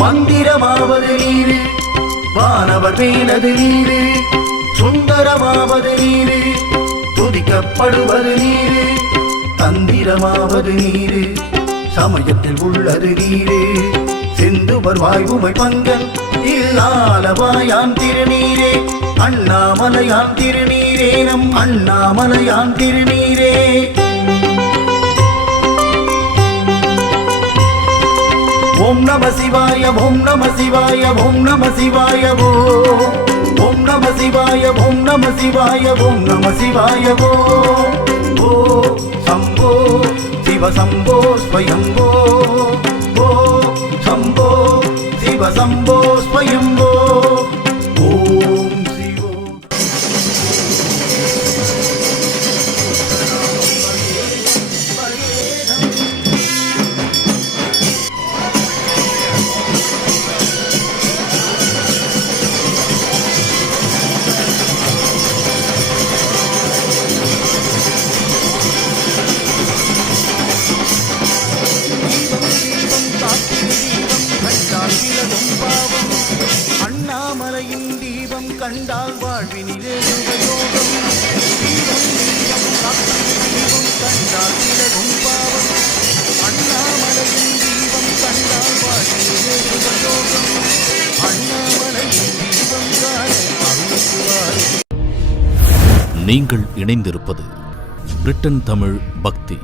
மந்திரமாவது நீரு வானவர் மேனது நீரு சுந்தரமாவது நீரு துதிக்கப்படுவது நீரு தந்திரமாவது நீரு சமயத்தில் உள்ளது நீரு. சிந்துவர் வாய்வுமை பங்கன் இல்லாலவாயான் திருநீரே அண்ணாமலையான் திருநீரே நம் அண்ணாமலையான் திருநீரே. ஓம் நம சிவாய ஓம் நம சிவாய ஓம் நம சிவாய ஓ. ஓம் நம சிவாய ஓம் நம சிவாய ஓம் நம சிவாய ஓ. ஓ சம்போ சிவ சம்போ ஸ்வயம்போ. ஓ சம்போ சிவ சம்போ ஸ்வயம்போ. அண்ணாமலையின் தீபம் கண்டால் வாழ்வினிலே உபயோகம் தீபம் தீபம் தீபம் கண்டால் விலகும் பாவம். அண்ணாமலையின் தீபம் கண்டால் வாழ்வினிலே உபயோகம் அண்ணாமலையின் தீபம் காண நீங்கள் இணைந்திருப்பது பிரிட்டன் தமிழ் பக்தி.